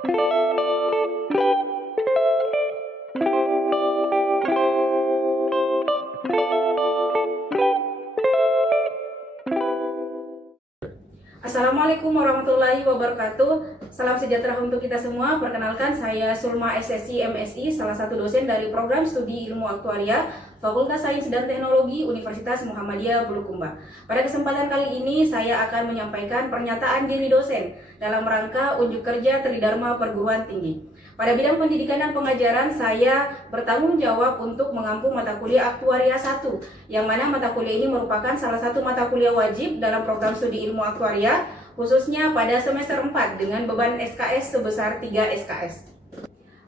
Assalamualaikum warahmatullahi wabarakatuh. Salam sejahtera untuk kita semua. Perkenalkan, saya Sulma SSI MSI, salah satu dosen dari program studi ilmu aktuaria Fakultas Sains dan Teknologi Universitas Muhammadiyah Bulukumba. Pada kesempatan kali ini saya akan menyampaikan pernyataan diri dosen dalam rangka unjuk kerja Tridharma Perguruan Tinggi. Pada bidang pendidikan dan pengajaran, saya bertanggung jawab untuk mengampu mata kuliah Aktuaria 1, yang mana mata kuliah ini merupakan salah satu mata kuliah wajib dalam program studi ilmu aktuaria, khususnya pada semester 4 dengan beban SKS sebesar 3 SKS.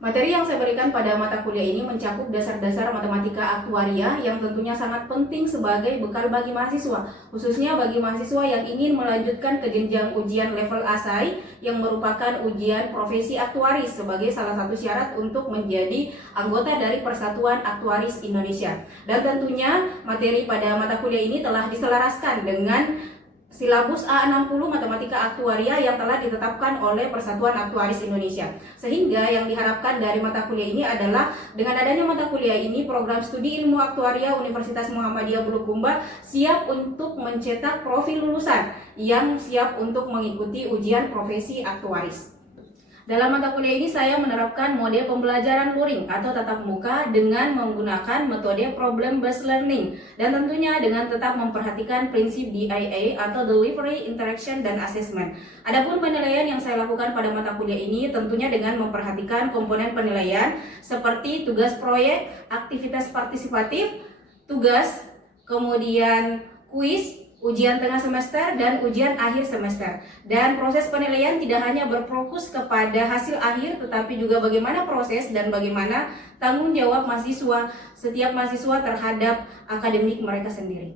Materi yang saya berikan pada mata kuliah ini mencakup dasar-dasar matematika aktuaria yang tentunya sangat penting sebagai bekal bagi mahasiswa, khususnya bagi mahasiswa yang ingin melanjutkan ke jenjang ujian level ASAI yang merupakan ujian profesi aktuaris sebagai salah satu syarat untuk menjadi anggota dari Persatuan Aktuaris Indonesia. Dan tentunya materi pada mata kuliah ini telah diselaraskan dengan silabus A60 Matematika Aktuaria yang telah ditetapkan oleh Persatuan Aktuaris Indonesia. Sehingga yang diharapkan dari mata kuliah ini adalah dengan adanya mata kuliah ini, program studi ilmu aktuaria Universitas Muhammadiyah Bulukumba siap untuk mencetak profil lulusan yang siap untuk mengikuti ujian profesi aktuaris. Dalam mata kuliah ini saya menerapkan mode pembelajaran luring atau tatap muka dengan menggunakan metode problem based learning dan tentunya dengan tetap memperhatikan prinsip DIA atau Delivery, Interaction, dan Assessment. Adapun penilaian yang saya lakukan pada mata kuliah ini tentunya dengan memperhatikan komponen penilaian seperti tugas proyek, aktivitas partisipatif, tugas, kemudian kuis, ujian tengah semester, dan ujian akhir semester. Dan proses penilaian tidak hanya berfokus kepada hasil akhir, tetapi juga bagaimana proses dan bagaimana tanggung jawab setiap mahasiswa terhadap akademik mereka sendiri.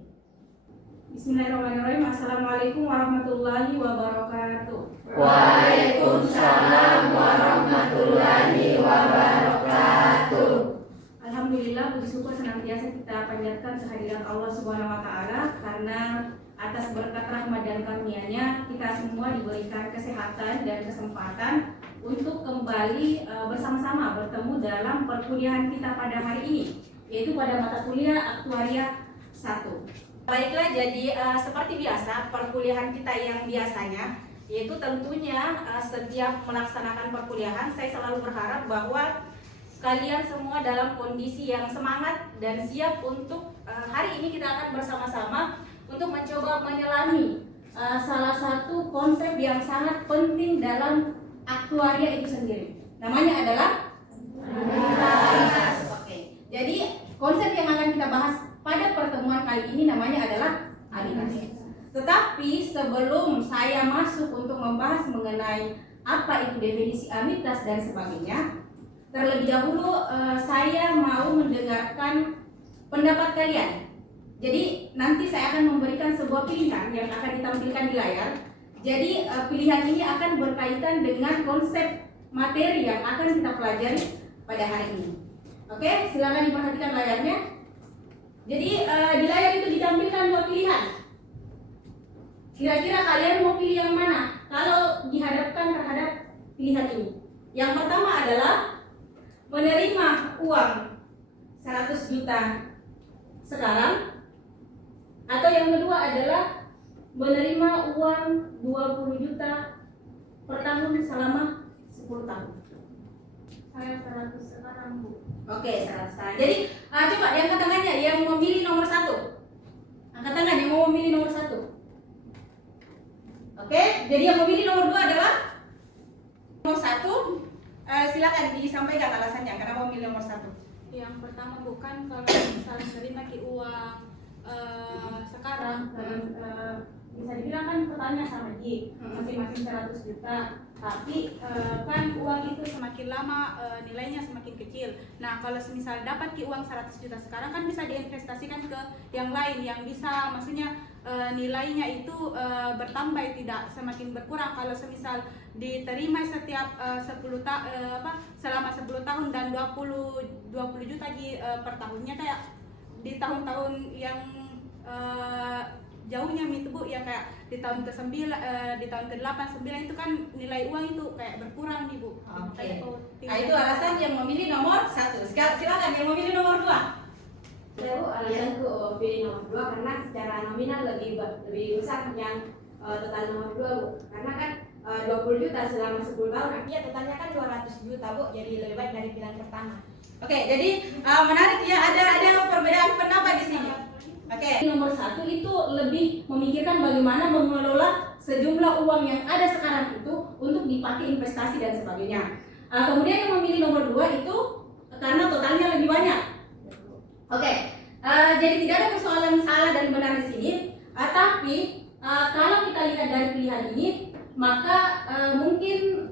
Bismillahirrahmanirrahim. Assalamualaikum warahmatullahi wabarakatuh. Waalaikumsalam warahmatullahi wabarakatuh. Alhamdulillah, puji syukur senantiasa kita panjatkan kehadiran Allah Subhanahu wa taala karena atas berkat rahmat dan karunia-Nya kita semua diberikan kesehatan dan kesempatan untuk kembali bersama-sama bertemu dalam perkuliahan kita pada hari ini, yaitu pada mata kuliah Aktuaria 1. Baiklah, jadi seperti biasa perkuliahan kita yang biasanya, yaitu tentunya setiap melaksanakan perkuliahan saya selalu berharap bahwa kalian semua dalam kondisi yang semangat dan siap untuk hari ini kita akan bersama-sama untuk mencoba menyelami salah satu konsep yang sangat penting dalam aktuaria itu sendiri. Namanya adalah aritas. Oke. Jadi konsep yang akan kita bahas pada pertemuan kali ini namanya adalah aritas. Tetapi sebelum saya masuk untuk membahas mengenai apa itu definisi aritas dan sebagainya, terlebih dahulu saya mau mendengarkan pendapat kalian. Jadi nanti saya akan memberikan sebuah pilihan yang akan ditampilkan di layar. Jadi pilihan ini akan berkaitan dengan konsep materi yang akan kita pelajari pada hari ini. Oke, silakan diperhatikan layarnya. Jadi di layar itu ditampilkan dua pilihan. Kira-kira kalian mau pilih yang mana kalau dihadapkan terhadap pilihan ini? Yang pertama adalah menerima uang 100 juta sekarang, atau yang kedua adalah menerima uang 20 juta per tahun selama 10 tahun. Saya 100 sekarang, Bu. Oke, 100 sekarang. Jadi coba diangkat tangannya yang memilih nomor 1. Angkat tangan yang mau memilih nomor 1. Oke, jadi yang memilih nomor 2 adalah nomor 1. Silakan disampaikan alasannya kenapa memilih nomor 1. Yang pertama bukan kalau misalnya terima uang sekarang bisa dibilang kan totalnya sama Ji, masing-masing 100 juta. Tapi kan uang itu semakin lama nilainya semakin kecil. Nah kalau misal dapat uang 100 juta sekarang kan bisa diinvestasikan ke yang lain yang bisa maksudnya nilainya itu bertambah, tidak semakin berkurang. Kalau semisal diterima setiap selama 10 tahun dan 20 juta per tahunnya, kayak di tahun-tahun yang jauhnya itu Bu ya, kayak di tahun ke-9 di tahun ke-8 9 itu kan nilai uang itu kayak berkurang nih Bu. Oke. Nah, itu alasan yang memilih nomor 1. Silakan yang memilih nomor 2. Saya Bu, alasanku pilih nomor 2 karena secara nominal lebih besar yang total nomor 2 Bu. Karena kan 20 juta selama 10 tahun, artinya totalnya kan 200 juta Bu, jadi lebih baik dari pilihan pertama. Oke, jadi menarik ya, ada perbedaan pendapat di sini. Oke. Nomor 1 itu lebih memikirkan bagaimana mengelola sejumlah uang yang ada sekarang itu untuk dipakai investasi dan sebagainya. Kemudian yang memilih nomor 2 itu karena totalnya lebih banyak. Oke, jadi tidak ada persoalan salah dan benar di sini. Tapi kalau kita lihat dari pilihan ini, maka mungkin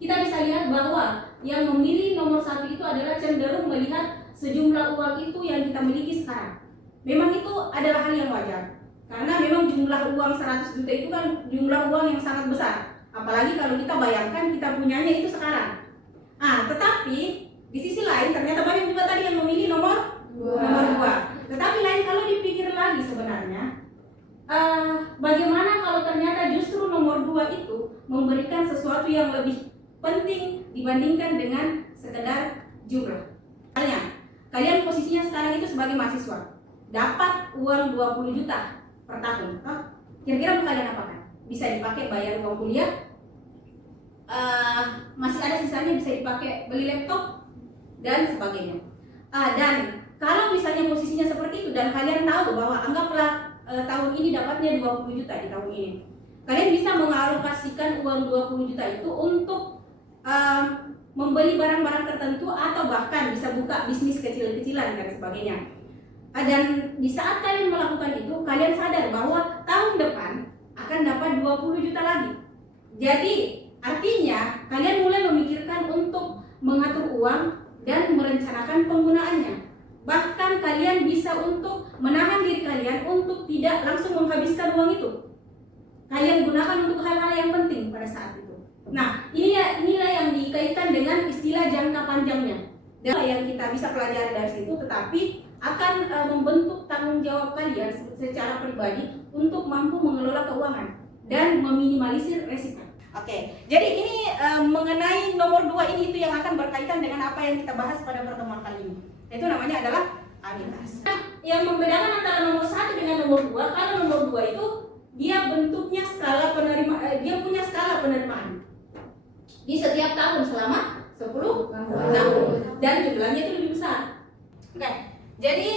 kita bisa lihat bahwa yang memilih nomor 1 itu adalah cenderung melihat sejumlah uang itu yang kita miliki sekarang. Memang itu adalah hal yang wajar, karena memang jumlah uang 100 juta itu kan jumlah uang yang sangat besar. Apalagi kalau kita bayangkan kita punyanya itu sekarang. Tetapi di sisi lain ternyata banyak juga tadi yang memilih nomor 2. Tetapi lain kalau dipikir lagi sebenarnya, bagaimana kalau ternyata justru nomor 2 itu memberikan sesuatu yang lebih penting dibandingkan dengan sekedar jumlah. Misalnya, kalian posisinya sekarang itu sebagai mahasiswa, dapat uang 20 juta per tahun. Kira-kira mau kalian apakan? Bisa dipakai bayar uang kuliah, masih ada sisanya bisa dipakai beli laptop dan sebagainya. Dan kalau misalnya posisinya seperti itu dan kalian tahu bahwa anggaplah tahun ini dapatnya 20 juta di tahun ini, kalian bisa mengalokasikan uang 20 juta itu untuk membeli barang-barang tertentu atau bahkan bisa buka bisnis kecil-kecilan dan sebagainya. Dan di saat kalian melakukan itu, kalian sadar bahwa tahun depan akan dapat 20 juta lagi. Jadi artinya kalian mulai memikirkan untuk mengatur uang dan merencanakan penggunaannya. Bahkan kalian bisa untuk menahan diri kalian untuk tidak langsung menghabiskan uang itu. Kalian gunakan untuk hal-hal yang penting pada saat itu. Nah, inilah yang dikaitkan dengan istilah jangka panjangnya. Dan yang kita bisa pelajari dari situ, tetapi akan membentuk tanggung jawab kalian secara pribadi untuk mampu mengelola keuangan dan meminimalisir resiko. Oke, jadi ini mengenai nomor 2 ini itu yang akan berkaitan dengan apa yang kita bahas pada pertemuan kali ini. Itu namanya adalah anuitas. Yang membedakan antara nomor 1 dengan nomor 2, kalau nomor 2 itu dia bentuknya skala penerimaan, dia punya skala penerimaan di setiap tahun selama 10 tahun dan jumlahnya itu lebih besar. Oke, jadi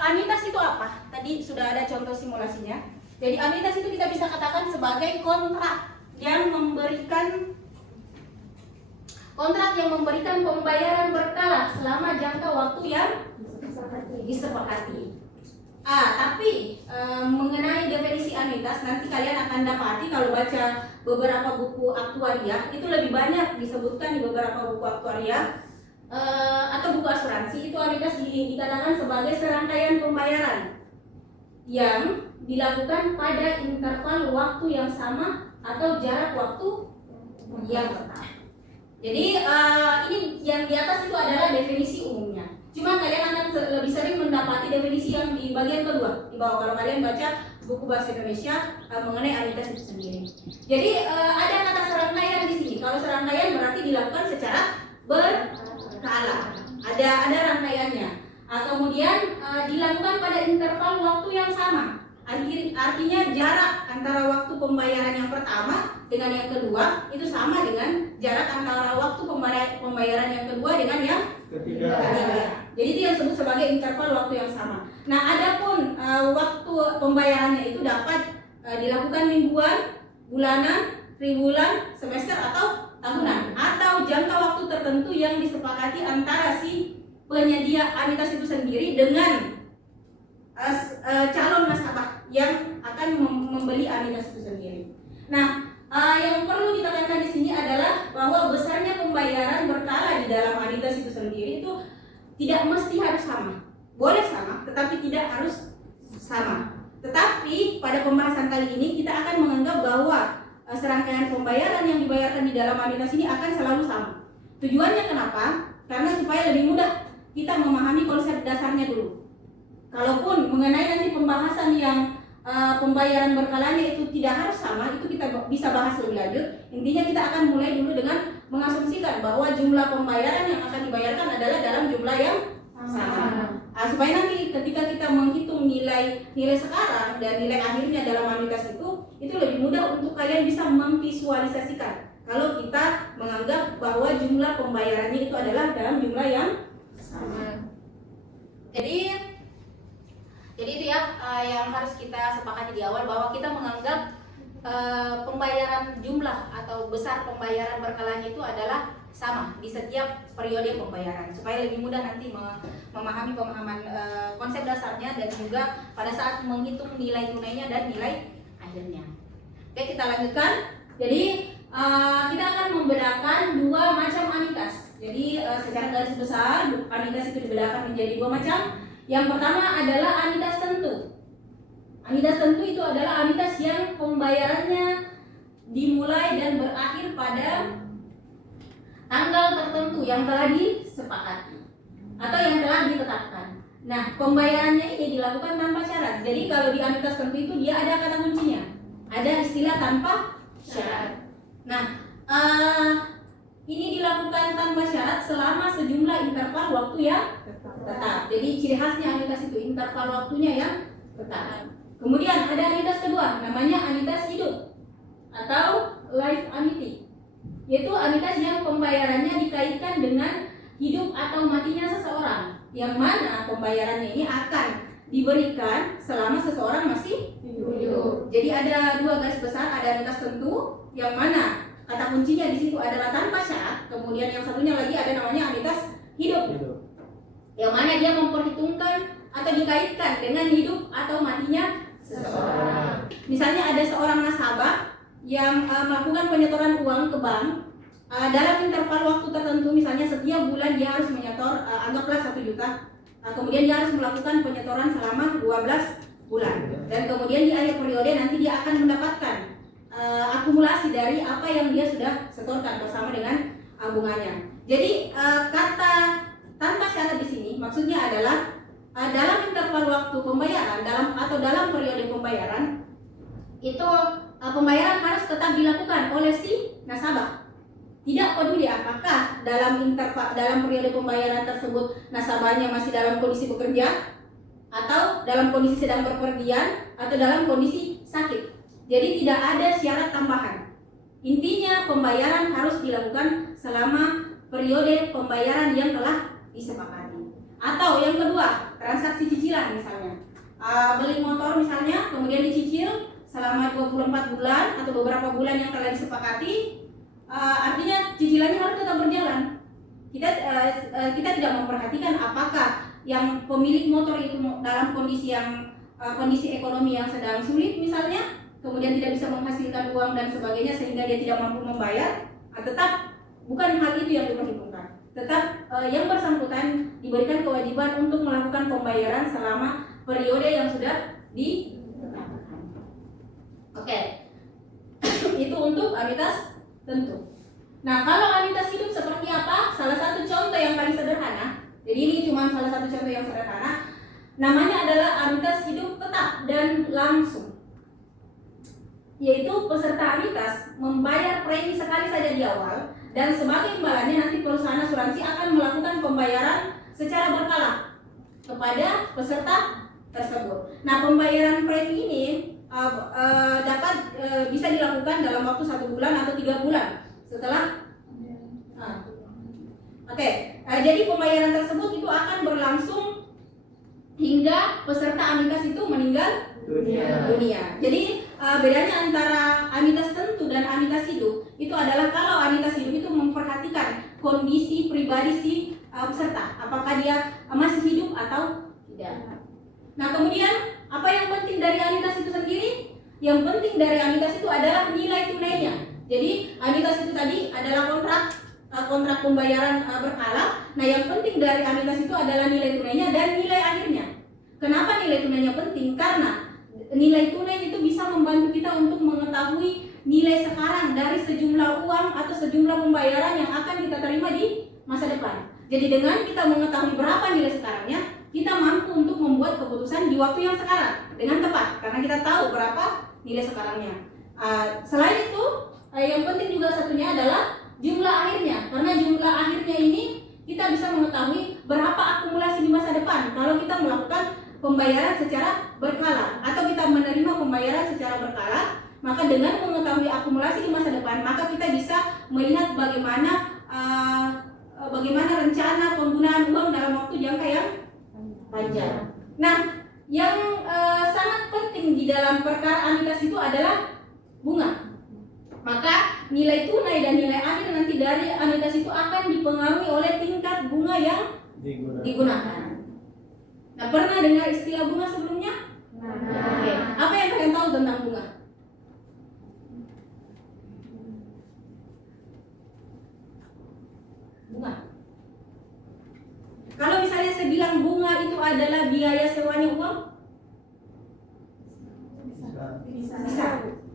anuitas itu apa? Tadi sudah ada contoh simulasinya. Jadi anuitas itu kita bisa katakan sebagai kontrak yang memberikan pembayaran berkala selama jangka waktu yang disepakati. Tapi mengenai definisi anuitas nanti kalian akan dapati kalau baca beberapa buku aktuaria itu lebih banyak disebutkan di beberapa buku aktuaria atau buku asuransi itu anuitas dikatakan sebagai serangkaian pembayaran yang dilakukan pada interval waktu yang sama atau jarak waktu yang tetap. Jadi ini yang di atas itu adalah definisi umumnya. Cuma kalian akan lebih sering mendapati definisi yang di bagian kedua di bawah kalau kalian baca buku bahasa Indonesia mengenai anuitas itu sendiri. Jadi ada kata serangkaian di sini. Kalau serangkaian berarti dilakukan secara berkala. Ada rangkaiannya. Kemudian dilakukan pada interval waktu yang sama. Artinya jarak antara waktu pembayaran yang pertama dengan yang kedua itu sama dengan jarak antara waktu pembayaran yang kedua dengan yang ketiga. Jadi itu yang disebut sebagai interval waktu yang sama. Nah, adapun waktu pembayarannya itu dapat dilakukan mingguan, bulanan, triwulan, semester atau tahunan atau jangka waktu tertentu yang disepakati antara si penyedia anuitas itu sendiri dengan calon nasabah yang akan membeli anuitas itu sendiri. Nah, yang perlu ditekankan di sini adalah bahwa besarnya pembayaran berkala di dalam anuitas itu sendiri itu tidak mesti harus sama. Boleh sama, tetapi tidak harus sama. Tetapi pada pembahasan kali ini kita akan menganggap bahwa serangkaian pembayaran yang dibayarkan di dalam anuitas ini akan selalu sama. Tujuannya kenapa? Karena supaya lebih mudah kita memahami konsep dasarnya dulu. Kalaupun mengenai nanti pembahasan yang pembayaran berkalanya itu tidak harus sama, itu kita bisa bahas lebih lanjut. Intinya kita akan mulai dulu dengan mengasumsikan bahwa jumlah pembayaran yang akan dibayarkan adalah dalam jumlah yang sama. Supaya nanti ketika kita menghitung nilai sekarang dan nilai akhirnya dalam anuitas itu lebih mudah untuk kalian bisa memvisualisasikan kalau kita menganggap bahwa jumlah pembayarannya itu adalah dalam jumlah yang sama. Jadi itu ya yang harus kita sepakati di awal, bahwa kita menganggap pembayaran jumlah atau besar pembayaran berkalanya itu adalah sama di setiap periode pembayaran, supaya lebih mudah nanti memahami pemahaman konsep dasarnya dan juga pada saat menghitung nilai tunainya dan nilai akhirnya. Oke, kita lanjutkan. Jadi kita akan membedakan dua macam anuitas. Jadi secara garis besar anuitas itu dibedakan menjadi dua macam. Yang pertama adalah anuitas tentu. Anuitas tentu itu adalah anuitas yang pembayarannya dimulai dan berakhir pada tanggal tertentu yang telah disepakati atau yang telah ditetapkan. Nah, pembayarannya ini dilakukan tanpa syarat. Jadi kalau di anuitas tentu itu dia ada kata kuncinya, ada istilah tanpa syarat. Nah, ini dilakukan tanpa syarat selama sejumlah interval waktu yang tetap. Jadi ciri khasnya anuitas itu interval waktunya yang tetap. Kemudian ada anuitas kedua, namanya anuitas hidup atau life annuity, yaitu anuitas yang pembayarannya dikaitkan dengan hidup atau matinya seseorang, yang mana pembayarannya ini akan diberikan selama seseorang masih hidup. Jadi ada dua garis besar, ada anuitas tentu yang mana kata kuncinya di situ adalah tanpa syarat. Kemudian yang satunya lagi ada namanya anuitas hidup, yang mana dia memperhitungkan atau dikaitkan dengan hidup atau matinya seseorang. Misalnya ada seorang nasabah yang melakukan penyetoran uang ke bank dalam interval waktu tertentu, misalnya setiap bulan dia harus menyetor anggaplah 1 juta. Kemudian dia harus melakukan penyetoran selama 12 bulan. Dan kemudian di akhir periode nanti dia akan mendapatkan akumulasi dari apa yang dia sudah setorkan bersama dengan tabungannya. Jadi kata tanpa syarat di sini maksudnya adalah dalam interval waktu pembayaran dalam periode pembayaran itu pembayaran harus tetap dilakukan oleh si nasabah. Tidak peduli apakah dalam periode pembayaran tersebut nasabahnya masih dalam kondisi bekerja atau dalam kondisi sedang berpergian atau dalam kondisi sakit. Jadi tidak ada syarat tambahan. Intinya pembayaran harus dilakukan selama periode pembayaran yang telah disepakati. Atau yang kedua, transaksi cicilan misalnya. Beli motor misalnya, kemudian dicicil selama 24 bulan atau beberapa bulan yang telah disepakati, artinya cicilannya harus tetap berjalan. Kita tidak memperhatikan apakah yang pemilik motor itu dalam kondisi ekonomi yang sedang sulit misalnya, kemudian tidak bisa menghasilkan uang dan sebagainya sehingga dia tidak mampu membayar. Tetap bukan hal itu yang diperhitungkan. Tetap yang bersangkutan diberikan kewajiban untuk melakukan pembayaran selama periode yang sudah ditetapkan. Oke. Itu untuk anuitas tentu. Nah, kalau anuitas hidup seperti apa? Salah satu contoh yang paling sederhana. Jadi ini cuma salah satu contoh yang sederhana. Namanya adalah anuitas hidup tetap dan langsung. Yaitu peserta anuitas membayar premi sekali saja di awal, dan sebagai imbalannya nanti perusahaan asuransi akan melakukan pembayaran secara berkala kepada peserta tersebut. Nah, pembayaran premi ini bisa dilakukan dalam waktu 1 bulan atau 3 bulan setelah. Jadi pembayaran tersebut itu akan berlangsung hingga peserta anuitas itu meninggal dunia. Jadi bedanya antara anuitas tentu dan anuitas hidup itu adalah kalau anuitas hidup itu memperhatikan kondisi pribadi si peserta, apakah dia masih hidup atau tidak. Nah, kemudian apa yang penting dari anuitas itu sendiri? Yang penting dari anuitas itu adalah nilai tunainya. Jadi anuitas itu tadi adalah kontrak pembayaran berkala. Nah, yang penting dari anuitas itu adalah nilai tunainya dan nilai akhirnya. Kenapa nilai tunainya penting? Karena nilai tunai itu bisa membantu kita untuk mengetahui nilai sekarang dari sejumlah uang atau sejumlah pembayaran yang akan kita terima di masa depan. Jadi dengan kita mengetahui berapa nilai sekarangnya, kita mampu untuk membuat keputusan di waktu yang sekarang dengan tepat karena kita tahu berapa nilai sekarangnya. Selain itu, yang penting juga satunya adalah jumlah akhirnya, karena jumlah akhirnya ini kita bisa mengetahui berapa akumulasi di masa depan kalau kita melakukan pembayaran secara berkala atau kita menerima pembayaran secara berkala. Maka dengan mengetahui akumulasi di masa depan, maka kita bisa melihat bagaimana rencana penggunaan uang dalam waktu jangka yang panjang. Nah, yang sangat penting di dalam perkara anuitas itu adalah bunga. Maka nilai tunai dan nilai akhir nanti dari anuitas itu akan dipengaruhi oleh tingkat bunga yang digunakan. Nah, pernah dengar istilah bunga sebelumnya? Oke. Apa yang kalian tahu tentang bunga? Bunga. Kalau misalnya saya bilang bunga itu adalah biaya sewanya uang, bisa.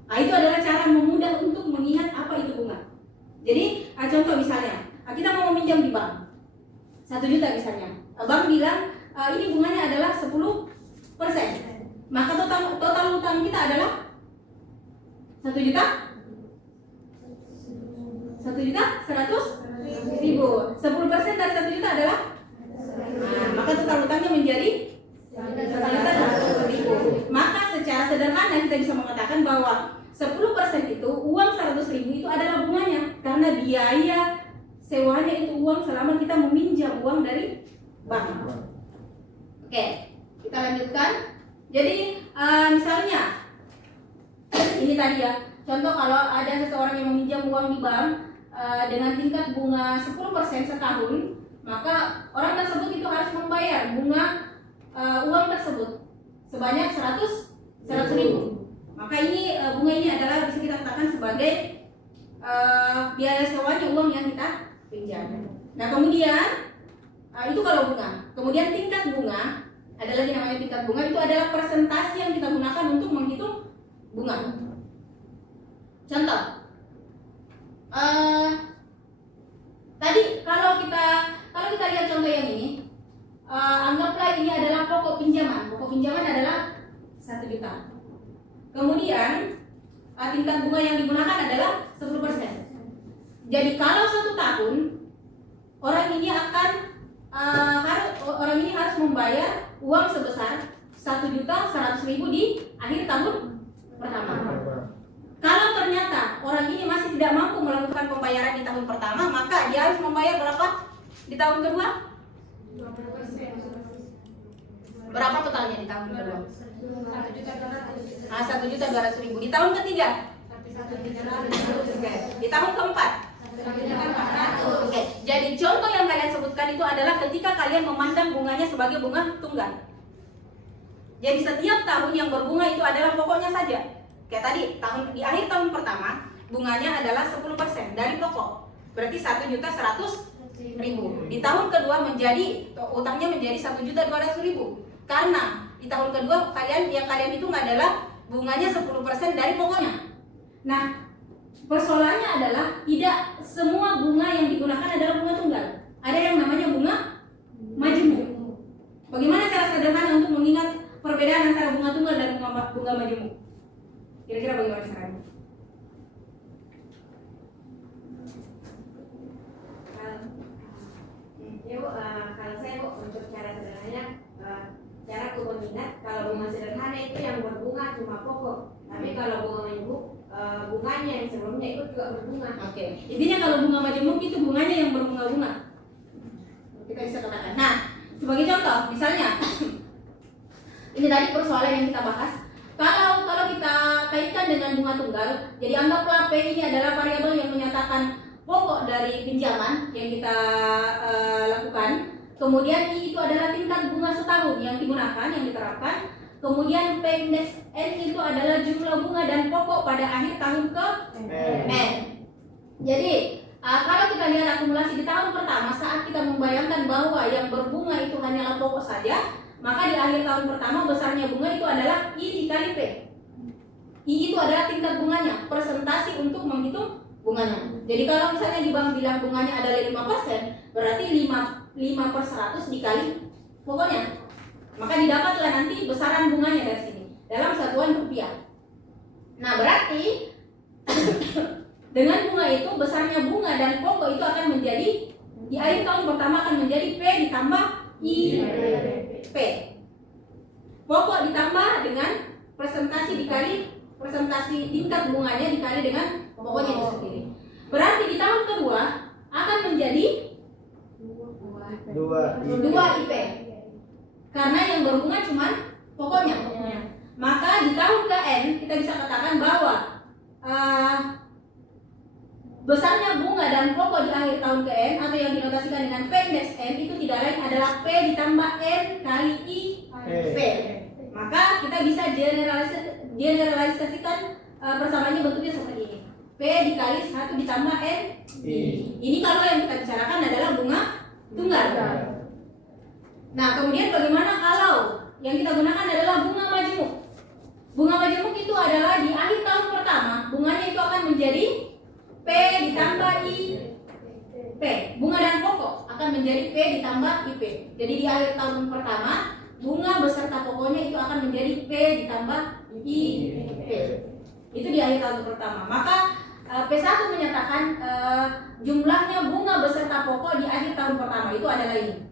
Nah, itu adalah cara memudah untuk mengingat apa itu bunga. Jadi, contoh misalnya, kita mau meminjam di bank 1 juta misalnya. Bank bilang ini bunganya adalah 10%. Maka total utang kita adalah 1 juta 100.000. 10% dari 1 juta adalah maka total utangnya menjadi 100.000. Maka secara sederhana kita bisa mengatakan bahwa 10% itu uang 100.000 itu adalah bunganya karena biaya sewanya itu uang selama kita meminjam uang dari bank. Oke, kita lanjutkan. Jadi misalnya ini tadi ya, contoh kalau ada seseorang yang meminjam uang di bank dengan tingkat bunga 10% setahun, maka orang tersebut itu harus membayar bunga uang tersebut sebanyak 100.000. Maka ini bunga ini adalah bisa kita katakan sebagai biaya sewanya uang yang kita pinjam. Nah, kemudian itu kalau bunga. Kemudian tingkat bunga, ada lagi namanya tingkat bunga, itu adalah persentase yang kita gunakan untuk menghitung bunga. Contoh, tadi kalau kita lihat contoh yang ini, anggaplah ini adalah pokok pinjaman. Pokok pinjaman adalah 1 juta. Kemudian tingkat bunga yang digunakan adalah 10%. Jadi kalau 1 tahun orang ini harus membayar uang sebesar 1.100.000 di akhir tahun pertama. Kalau ternyata orang ini masih tidak mampu melakukan pembayaran di tahun pertama, maka dia harus membayar berapa di tahun kedua? 20%. Berapa totalnya di tahun kedua? 1.200.000. Di tahun ketiga? Oke. Di tahun keempat? Oke. Jadi contoh yang kalian sebutkan itu adalah ketika kalian memandang bunganya sebagai bunga tunggal. Jadi setiap tahun yang berbunga itu adalah pokoknya saja. Kayak tadi, di akhir tahun pertama bunganya adalah 10% dari pokok. Berarti 1.100.000. Di tahun kedua utangnya menjadi 1.200.000. Karena di tahun kedua kalian hitung adalah bunganya 10% dari pokoknya. Nah, persoalannya adalah tidak semua bunga yang digunakan adalah bunga tunggal. Ada yang namanya bunga majemuk. Bagaimana cara sederhana untuk mengingat perbedaan antara bunga tunggal dan bunga majemuk? Kira-kira bagaimana caranya? Kalau saya untuk cara sederhananya, cara aku mengingat kalau bunga sederhana itu yang berbunga cuma pokok, tapi kalau bunga majemuk bunganya yang sebelumnya itu juga berbunga. Oke. Intinya kalau bunga majemuk itu bunganya yang berbunga-bunga. Kita bisa katakan. Nah, sebagai contoh, misalnya ini tadi persoalan yang kita bahas. Kalau kita kaitkan dengan bunga tunggal, jadi anggaplah P ini adalah variabel yang menyatakan pokok dari pinjaman yang kita lakukan. Kemudian I itu adalah tingkat bunga setahun yang digunakan, yang diterapkan. Kemudian P indeks N itu adalah jumlah bunga dan pokok pada akhir tahun ke N. Jadi kalau kita lihat akumulasi di tahun pertama, saat kita membayangkan bahwa yang berbunga itu hanyalah pokok saja, maka di akhir tahun pertama besarnya bunga itu adalah I dikali P. I itu adalah tingkat bunganya, persentase untuk menghitung bunganya. Jadi kalau misalnya di bank bilang bunganya adalah 5%, berarti 5/100 dikali pokoknya. Maka didapatlah nanti besaran bunganya dari sini dalam satuan rupiah. Nah, berarti dengan bunga itu besarnya bunga dan pokok itu akan menjadi di akhir tahun pertama akan menjadi P ditambah IP. Pokok ditambah dengan presentasi dikali presentasi tingkat bunganya dikali dengan pokoknya itu sendiri. Berarti di tahun kedua akan menjadi 2 IP. Karena yang berbunga cuma pokoknya. Maka di tahun ke N kita bisa katakan bahwa besarnya bunga dan pokok di akhir tahun ke N atau yang dinotasikan dengan P indeks N itu tidak lain adalah P ditambah N kali IP. Maka kita bisa generalisasikan persamaannya bentuknya seperti ini. P dikali 1 ditambah N I. Ini kalau yang kita bicarakan adalah bunga tunggal. Nah, kemudian bagaimana kalau yang kita gunakan adalah bunga majemuk? Bunga majemuk itu adalah di akhir tahun pertama, bunganya itu akan menjadi P ditambah IP. Bunga dan pokok akan menjadi P ditambah IP. Jadi di akhir tahun pertama, bunga beserta pokoknya itu akan menjadi P ditambah IP. Itu di akhir tahun pertama. Maka P1 menyatakan jumlahnya bunga beserta pokok di akhir tahun pertama itu adalah ini.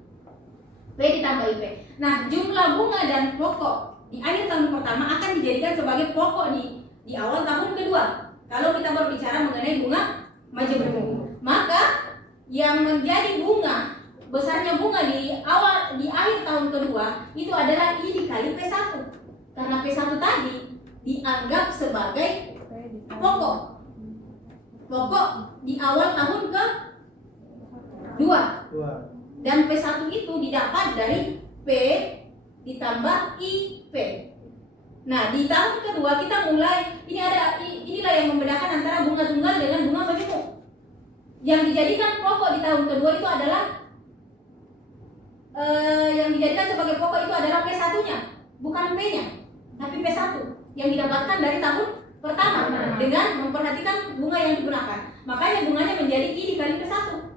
P ditambah IP. Nah, jumlah bunga dan pokok di akhir tahun pertama akan dijadikan sebagai pokok di awal tahun kedua. Kalau kita berbicara mengenai bunga majemuk, maka yang menjadi bunga besarnya bunga di akhir tahun kedua itu adalah I dikali P1. Karena P1 tadi dianggap sebagai pokok di awal tahun kedua. Dan P1 itu didapat dari P ditambah IP. Nah, di tahun kedua kita mulai inilah yang membedakan antara bunga tunggal dengan bunga majemuk. Yang dijadikan pokok di tahun kedua itu adalah yang dijadikan sebagai pokok itu adalah P1-nya, bukan P-nya, tapi P1 yang didapatkan dari tahun pertama dengan memperhatikan bunga yang digunakan. Makanya bunganya menjadi I dikali P1.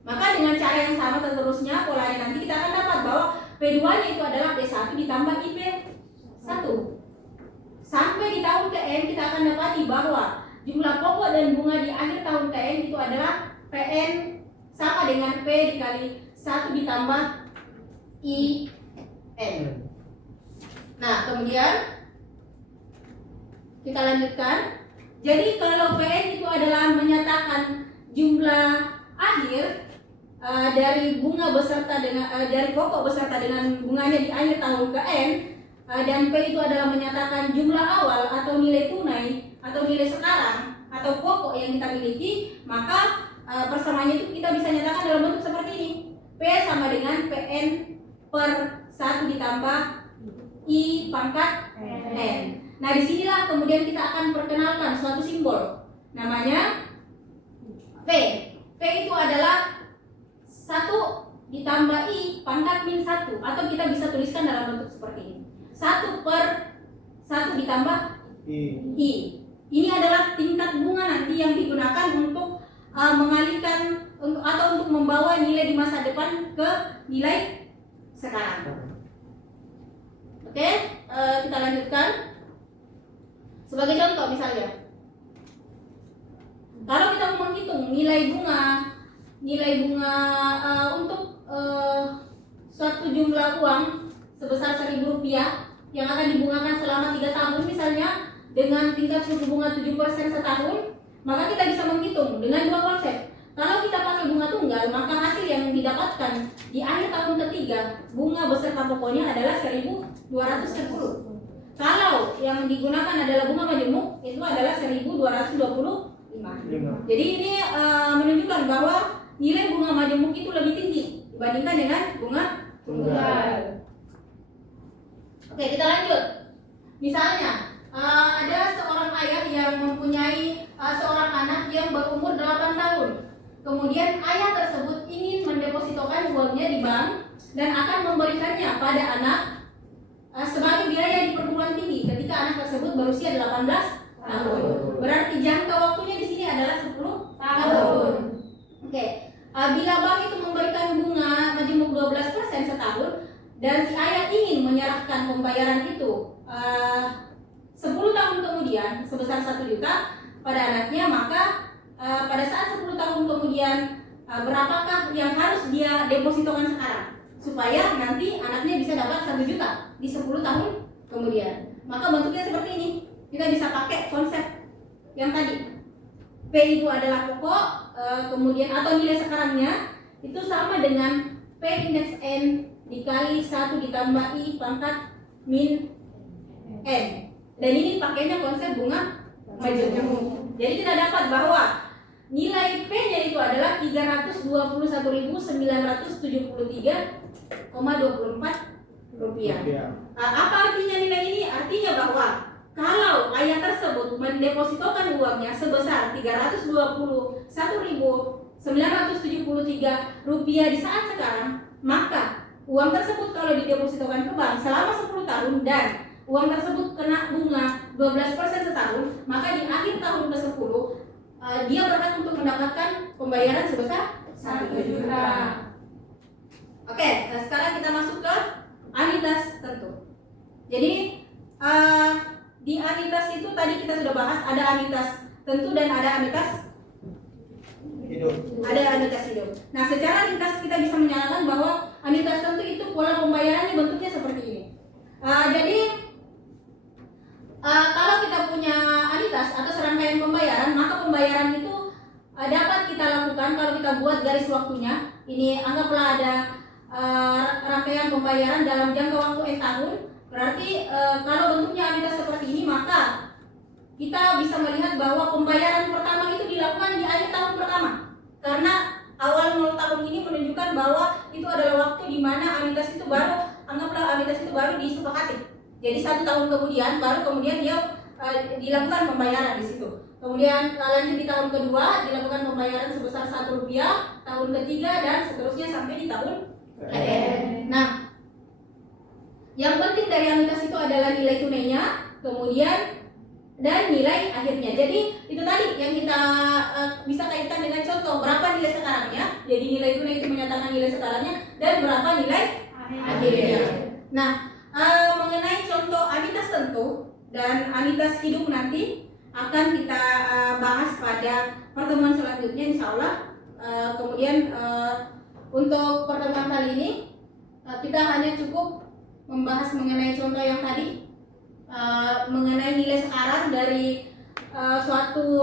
Maka dengan cara yang sama seterusnya polanya nanti kita akan dapat bahwa P2-nya itu adalah P1 ditambah IP1. Sampai di tahun ke N kita akan dapati bahwa jumlah pokok dan bunga di akhir tahun ke N itu adalah PN sama dengan P dikali 1 ditambah IN. Nah, kemudian kita lanjutkan. Jadi kalau PN itu adalah menyatakan jumlah akhir dari bunga beserta dengan dari pokok beserta dengan bunganya di akhir tahun ke N, dan P itu adalah menyatakan jumlah awal atau nilai tunai atau nilai sekarang atau pokok yang kita miliki, maka persamaannya itu kita bisa nyatakan dalam bentuk seperti ini. P sama dengan PN per 1 ditambah I pangkat N. Nah, disinilah kemudian kita akan perkenalkan suatu simbol namanya P. P itu adalah 1 ditambah I pangkat min 1, atau kita bisa tuliskan dalam bentuk seperti ini. 1 per 1 ditambah I. Ini adalah tingkat bunga nanti yang digunakan untuk mengalihkan atau untuk membawa nilai di masa depan ke nilai sekarang. Oke, kita lanjutkan. Sebagai contoh misalnya, kalau kita mau menghitung nilai bunga untuk suatu jumlah uang sebesar Rp1.000 yang akan dibungakan selama 3 tahun misalnya dengan tingkat suku bunga 7% setahun, maka kita bisa menghitung dengan 2 konsep. Kalau kita pakai bunga tunggal, maka hasil yang didapatkan di akhir tahun ketiga bunga beserta pokoknya adalah 1.210. Kalau yang digunakan adalah bunga majemuk, itu adalah 1.225. Jadi ini menunjukkan bahwa nilai bunga majemuk itu lebih tinggi dibandingkan dengan bunga tunggal. Oke, kita lanjut. Misalnya ada seorang ayah yang mempunyai seorang anak yang berumur 8 tahun. Kemudian ayah tersebut ingin mendepositokan uangnya di bank dan akan memberikannya pada anak sebagai biaya di perguruan tinggi ketika anak tersebut berusia 18 tahun. Berarti jangka waktunya di sini adalah 10 tahun. Oke. Bila bank itu memberikan bunga majemuk 12% setahun, dan si ayah ingin menyerahkan pembayaran itu 10 tahun kemudian sebesar 1 juta pada anaknya, maka pada saat 10 tahun kemudian berapakah yang harus dia depositokan sekarang supaya nanti anaknya bisa dapat 1 juta di 10 tahun kemudian. Maka bentuknya seperti ini. Kita bisa pakai konsep yang tadi. P itu adalah pokok, kemudian atau nilai sekarangnya itu sama dengan P indeks N dikali 1 ditambah I pangkat min N. Dan ini pakainya konsep bunga majemuk. Jadi kita dapat bahwa nilai P-nya itu adalah 321.973,24 rupiah. Apa artinya nilai ini? Artinya bahwa kalau ayah tersebut mendepositokan uangnya sebesar 321.973 rupiah di saat sekarang, maka uang tersebut kalau didepositokan ke bank selama 10 tahun dan uang tersebut kena bunga 12% setahun, maka di akhir tahun ke-10 dia berhak untuk mendapatkan pembayaran sebesar 1 juta. Oke, nah sekarang kita masuk ke anuitas tentu. Jadi di anuitas itu tadi kita sudah bahas ada anuitas tentu dan ada anuitas hidup. Ada anuitas hidup. Nah, secara ringkas kita bisa menyatakan bahwa anuitas tentu itu pola pembayarannya bentuknya seperti ini. Jadi kalau kita punya anuitas atau serangkaian pembayaran, maka pembayaran itu dapat kita lakukan kalau kita buat garis waktunya. Ini anggaplah ada rangkaian pembayaran dalam jangka waktu N tahun. Berarti kalau bentuknya anuitas seperti ini, maka kita bisa melihat bahwa pembayaran pertama itu dilakukan di akhir tahun pertama. Karena awal 0 tahun ini menunjukkan bahwa itu adalah waktu di mana anuitas itu baru, anggaplah anuitas itu baru disepakati. Jadi 1 tahun kemudian baru kemudian dia dilakukan pembayaran di situ. Kemudian lanjut di tahun kedua dilakukan pembayaran sebesar Rp1, tahun ketiga dan seterusnya sampai di tahun Nah, yang penting dari anuitas itu adalah nilai tunainya, kemudian dan nilai akhirnya. Jadi itu tadi yang kita bisa kaitkan dengan contoh berapa nilai sekarangnya. Jadi nilai tunai itu menyatakan nilai sekarangnya dan berapa nilai akhirnya. Nah, mengenai contoh anuitas tentu dan anuitas hidup nanti akan kita bahas pada pertemuan selanjutnya insya Allah. Kemudian untuk pertemuan kali ini kita hanya cukup membahas mengenai contoh yang tadi, mengenai nilai sekarang dari suatu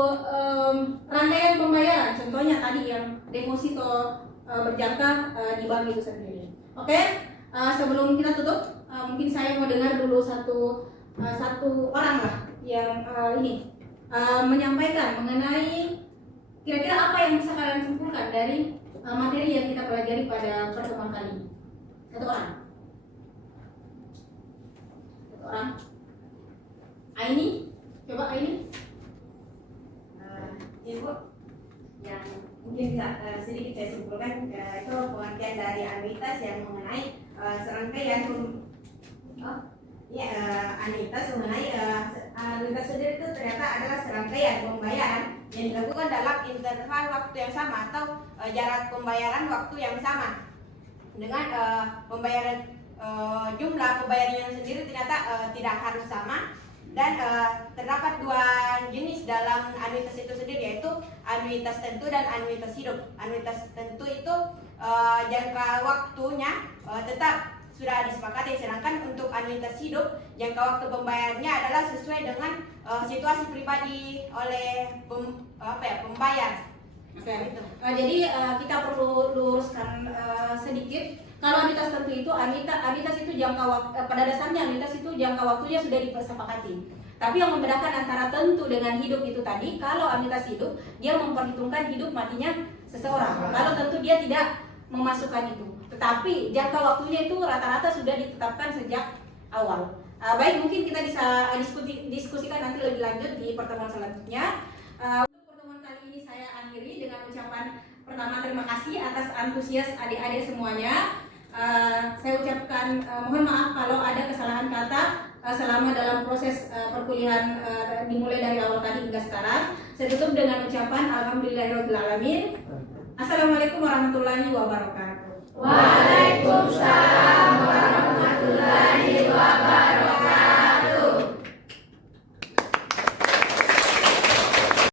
rangkaian pembayaran. Contohnya tadi yang deposito berjangka di bank itu sendiri. Oke, sebelum kita tutup, mungkin saya mau dengar dulu satu orang lah yang ini menyampaikan mengenai kira-kira apa yang bisa kalian simpulkan dari materi yang kita pelajari pada pertemuan kali ini. Satu orang. Aini, coba Aini. Ibu, yang mungkin bisa sedikit saya simpulkan itu pengertian dari anuitas yang mengenai serangkaian anuitas mengenai anuitas sendiri itu ternyata adalah serangkaian pembayaran yang dilakukan dalam interval waktu yang sama atau jarak pembayaran waktu yang sama dengan pembayaran jumlah pembayarannya sendiri ternyata tidak harus sama. Dan terdapat 2 jenis dalam anuitas itu sendiri, yaitu anuitas tentu dan anuitas hidup. Anuitas tentu itu jangka waktunya tetap sudah disepakati, sedangkan untuk anuitas hidup jangka waktu pembayarannya adalah sesuai dengan situasi pribadi oleh pembayar. Oke. Jadi kita perlu luruskan sedikit. Kalau anuitas tentu itu anuitas itu jangka waktu, pada dasarnya anuitas itu jangka waktunya sudah disepakati. Tapi yang membedakan antara tentu dengan hidup itu tadi, kalau anuitas hidup dia memperhitungkan hidup matinya seseorang. Kalau tentu dia tidak memasukkan itu. Tetapi jangka waktunya itu rata-rata sudah ditetapkan sejak awal. Baik, mungkin kita bisa diskusikan nanti lebih lanjut di pertemuan selanjutnya. Untuk pertemuan kali ini saya akhiri dengan ucapan pertama terima kasih atas antusias adik-adik semuanya. Saya ucapkan mohon maaf kalau ada kesalahan kata selama dalam proses perkuliahan dimulai dari awal tadi hingga sekarang. Saya tutup dengan ucapan alhamdulillahirabbil alamin. Assalamualaikum warahmatullahi wabarakatuh. Waalaikumsalam.